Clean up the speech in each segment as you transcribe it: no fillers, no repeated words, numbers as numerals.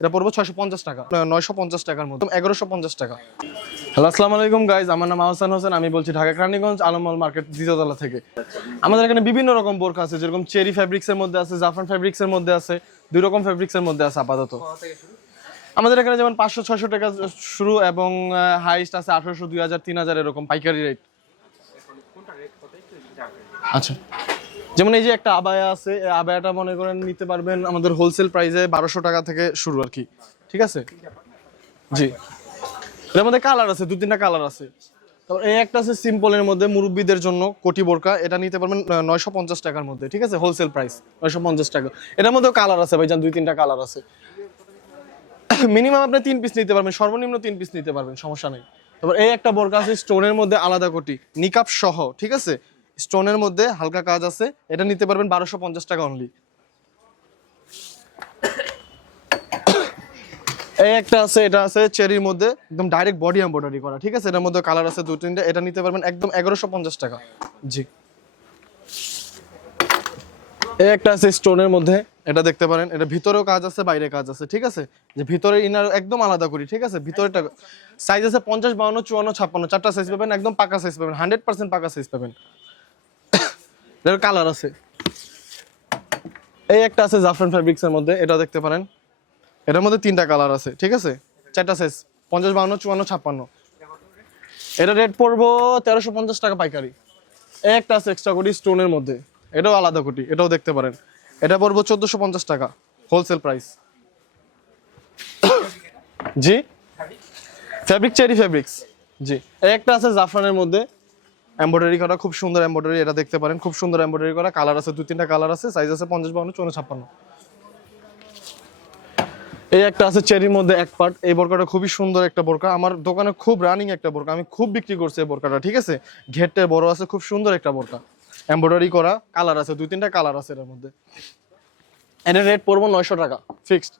এটা পড়বো 650 টাকা, 950 টাকার মধ্যে, 1150 টাকা। হ্যালো, আসসালামু আলাইকুম গাইজ, আমার নাম আহসান হোসেন, আমি বলছি ঢাকা কেরানীগঞ্জ আলমমল মার্কেট দ্বিতীয়তলা থেকে। আমাদের এখানে বিভিন্ন রকম বোরকা আছে, যেরকম চেরি ফ্যাব্রিক্সের মধ্যে আছে, জাফরান ফ্যাব্রিক্সের মধ্যে আছে, দুই রকম ফ্যাব্রিক্সের মধ্যে আছে আপাতত। আমাদের এখানে যেমন 500-600 টাকা শুরু এবং হাইস্ট আছে 1800, 2000, 3000 এরকম পাইকারি রেট। আচ্ছা, যেমন এই যে একটা আবায়া আছে, এই আবায়াটা মনে করেন নিতে পারবেন আমাদের হোলসেল প্রাইসে 1200 টাকা থেকে শুরু আর কি, ঠিক আছে? জি, এর মধ্যে কালার আছে, 2-3টা কালার আছে। তারপর এই একটা আছে সিম্পলের মধ্যে মুরব্বীদের জন্য কোটি বোরকা, এটা নিতে পারবেন 950 টাকার মধ্যে, ঠিক আছে? হোলসেল প্রাইস 950 টাকা। এটার মধ্যেও কালার আছে ভাইজান, 2-3টা কালার আছে। মিনিমাম আপনি 3 পিস নিতে পারবেন, সর্বনিম্ন 3 পিস নিতে পারবেন, সমস্যা নেই। তারপর এই একটা বোরকা আছে স্টোনের মধ্যে আলাদা কোটি, নিকাব সহ, ঠিক আছে? স্টোনের মধ্যে হালকা কাজ আছে, এটা নিতে পারবেন 1250 টাকা অনলি। এই একটা আছে, এটা আছে চেরির মধ্যে একদম ডাইরেক্ট বডি এমব্রয়ডারি করা, ঠিক আছে? এটার মধ্যে কালার আছে 2-3টা, এটা নিতে পারবেন একদম 1150 টাকা। জি, এই একটা আছে স্টোনের মধ্যে, এটা দেখতে পারেন, এটা ভিতরেও কাজ আছে বাইরে কাজ আছে, ঠিক আছে? যে ভিতরে ইনার একদম আলাদা করি, ঠিক আছে? ভিতরেটা সাইজ আছে 50, 52, 54, 56, 4টা সাইজ পাবেন, একদম পাকা সাইজ পাবেন, 100% পাকা সাইজ পাবেন। এর কালার আছে। এই একটা আছে জাফরান ফ্যাব্রিক্সের মধ্যে, এটা দেখতে পারেন, এটার মধ্যে 3টা কালার আছে, ঠিক আছে? 4টা সাইজ, 50, 52, 54, 56। এটা রেট পড়বো 1350 টাকা পাইকারি। এই একটা আছে এক্সট্রা কোটি স্টোনের মধ্যে, এটাও আলাদা কোটি, এটাও দেখতে পারেন, এটা পড়বো 1450 টাকা হোলসেল প্রাইস। জি, ফ্যাব্রিক চেরি ফ্যাব্রিক্স। জি, এই একটা আছে জাফরানের মধ্যে এমব্রয়ডারি করা, খুব সুন্দর এমব্রয়ডারি, এটা দেখতে পারেন, খুব সুন্দর এমব্রয়ডারি করা, কালার আছে 2-3টা কালার আছে, সাইজ আছে 50, 52, 54, 56। এই একটা আছে চেরির মধ্যে এক পার্ট, এই বোরকাটা খুবই সুন্দর একটা বোরকা, আমার দোকানে খুব রানিং একটা বোরকা, আমি খুব বিক্রি করছি এই বোরকাটা, ঠিক আছে? ঘেরটা বড় আছে, খুব সুন্দর একটা বোরকা, এমব্রয়ডারি করা, কালার আছে 2-3টা কালার আছে এর মধ্যে। এর রেট পড়বো 900 টাকা ফিক্সড।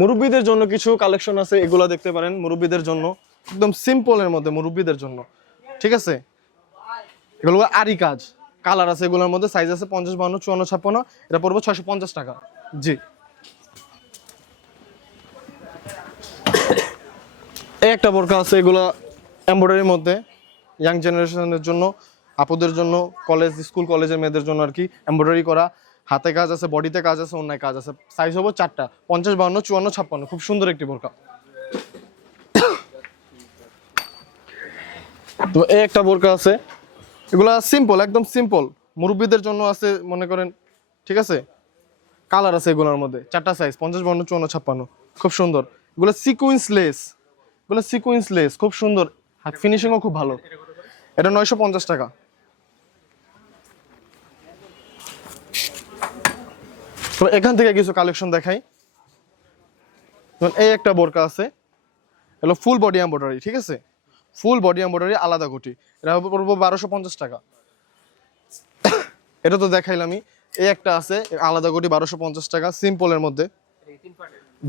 মুরব্বীদের জন্য কিছু কালেকশন আছে, এগুলা দেখতে পারেন, মুরব্বীদের জন্য একদম সিম্পলের মধ্যে, মুরব্বীদের জন্য, ঠিক আছে? এগুলো আরি কাজ, কালার আছে এগুলোর মধ্যে, সাইজ আছে 50, 52, 54, 56। এটা পড়বো 650 টাকা। জি, এই একটা বোরকা আছে, এগুলো এমব্রয়ডারির মধ্যে, ইয়াং জেনারেশনের জন্য, আপুদের জন্য, কলেজ স্কুল কলেজের মেয়েদের জন্য আর কি, এমব্রয়ডারি করা, হাতে কাজ আছে, বডিতে কাজ আছে, অন্যায় কাজ আছে, সাইজ হবো 4টা, 50, 52, 54, 56। খুব সুন্দর একটি বোরকা। তো এই একটা বোরকা আছে, এগুলা সিম্পল, একদম সিম্পল, মুরব্বীদের জন্য আছে মনে করেন, ঠিক আছে? কালার আছে এগুলোর মধ্যে, 4টা সাইজ, 50, 52, 54, 56। খুব সুন্দর, এগুলো সিকুয়েন্স লেস, এগুলো সিকুয়েন্স লেস, খুব সুন্দর, ফিনিশিংও খুব ভালো। এটা 950 টাকা। তো এখান থেকে কিছু কালেকশন দেখাই। এই একটা বোরকা আছে, এগুলো ফুল বডি এমব্রয়ডারি, ঠিক আছে? ফুল বডি এমব্রয়ডারি আলাদা কোটি, এটা পড়বো 1250 টাকা। এটা তো দেখাইলামই। এই একটা আছে আলাদা কোটি, 1250 টাকা, সিম্পলের মধ্যে।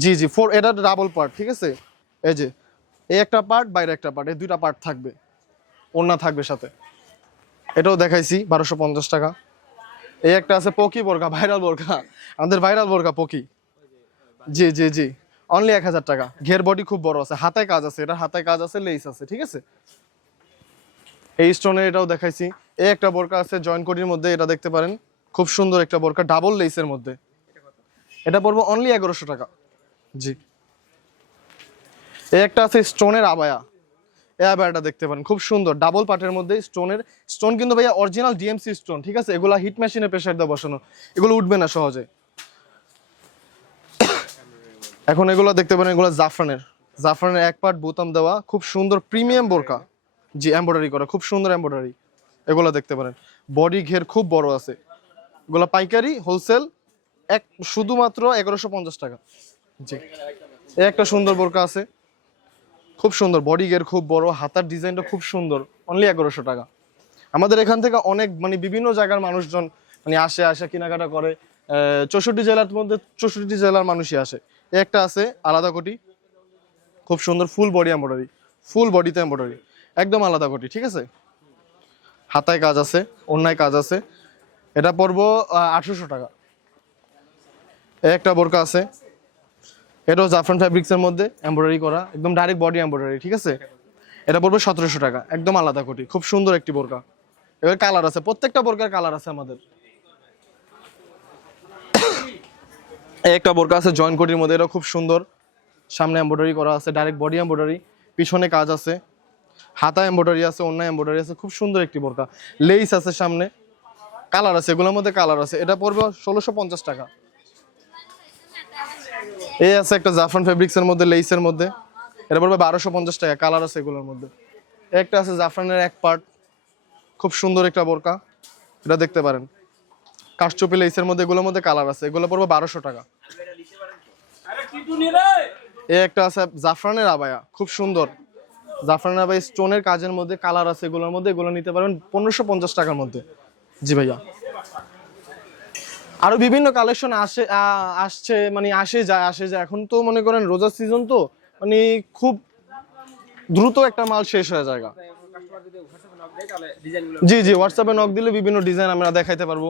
জি জি, এটা ডাবল পার্ট, ঠিক আছে? এই যে এই একটা পার্ট, বাইরে একটা পার্ট, এই 2টা পার্ট থাকবে, ওড়না থাকবে সাথে। এটাও দেখাইছি 1250 টাকা। এই একটা আছে পকি বোরকা, ভাইরাল বোরকা, আমাদের ভাইরাল বোরকা পকি। জি জি জি, অনলি 1000 টাকা। ঘের বডি খুব বড় আছে, হাতায় কাজ আছে, এটা হাতায় কাজ আছে, লেস আছে, ঠিক আছে? এই স্টোনের এটাও দেখাইছি। এই একটা বোরকা আছে জয়েন্ট কোটির মধ্যে, এটা দেখতে পারেন, খুব সুন্দর একটা বোরকা, ডাবল লেসের মধ্যে, এটা পড়বো অনলি 1100 টাকা। জি, এই একটা আছে স্টোনের আবায়া, এই আবায়াটা দেখতে পারেন, খুব সুন্দর, ডাবল পার্টের মধ্যে স্টোনের, স্টোন কিন্তু ভাইয়া অরিজিনাল ডিএমসি স্টোন, ঠিক আছে? এগুলা হিট মেশিনে প্রেসার দিয়ে বসানো, এগুলো উঠবে না সহজে। এখন এগুলো দেখতে পারেন, এগুলো জাফরানের, জাফরানের এক পার্ট বোতাম দেওয়া, খুব সুন্দর প্রিমিয়াম বোরকা। জি, এমব্রয়ডারি করা, খুব সুন্দর এমব্রয়ডারি, এগুলো দেখতে পারেন, বডি ঘের খুব বড় আছে। এগুলো পাইকারি, হোলসেল শুধুমাত্র 1150 টাকা। জি, এই একটা সুন্দর বোরকা আছে, খুব সুন্দর, বডি ঘের খুব বড়, হাতার ডিজাইনটা খুব সুন্দর, অনলি 1100 টাকা। আমাদের এখান থেকে অনেক বিভিন্ন জায়গার মানুষজন আসে কেনাকাটা করে, 64 জেলার মধ্যে 64 জেলার মানুষই আসে। এই একটা আছে আলাদা কোটি, খুব সুন্দর, ফুল বডি এমব্রয়ডারি, ফুল বডিতে এমব্রয়ডারি, একদম আলাদা কোটি, ঠিক আছে? হাতায় কাজ আছে, অন্যায় কাজ আছে, এটা পড়বো 800 টাকা। এই একটা বোরকা আছে, এটাও জাফরান ফ্যাব্রিক্স এর মধ্যে এমব্রয়ডারি করা, একদম ডাইরেক্ট বডি এমব্রয়ডারি, ঠিক আছে। এটা পড়বে 1700 টাকা, একদম আলাদা কোটি, খুব সুন্দর একটি বোরকা। এবার কালার আছে, প্রত্যেকটা বোরকার কালার আছে আমাদের। এই একটা বোরকা আছে জয়েন্ট কোটির মধ্যে, এটা খুব সুন্দর, সামনে এমব্রয়ডারি করা আছে, ডাইরেক্ট বডি এমব্রয়ডারি, পিছনে কাজ আছে, হাতা এমব্রয়ডারি আছে, অন্য এমব্রয়ডারি আছে, খুব সুন্দর একটি বোরকা। লেস আছে সামনে, কালার আছে, এগুলোর মধ্যে কালার আছে। এটা পড়বে 1650 টাকা। এই আছে একটা জাফরান ফেব্রিক্স এর মধ্যে লেসের মধ্যে, এটা পড়বে 1250 টাকা, কালার আছে এগুলোর মধ্যে। একটা আছে জাফরানের এক পার্ট, খুব সুন্দর একটা বোরকা, এটা দেখতে পারেন, কাশচুপি লেসের মধ্যে, এগুলোর মধ্যে কালার আছে, এগুলো পড়বে 1200 টাকা। এই একটা আছে জাফরানের আবায়া, খুব সুন্দর জাফরানের আবায়া, স্টোনের কাজের মধ্যে কালার আছে এগুলোর মধ্যে, এগুলো নিতে পারবেন 1550 টাকার মধ্যে। জি ভাইয়া, আরো বিভিন্ন কালেকশন আসছে, মানে আসে যায়। এখন তো মনে করেন রোজার সিজন, তো মানে খুব দ্রুত একটা মাল শেষ হয়ে যায়। জি জি, হোয়াটসঅ্যাপে নক দিলে বিভিন্ন ডিজাইন আমরা দেখাইতে পারবো।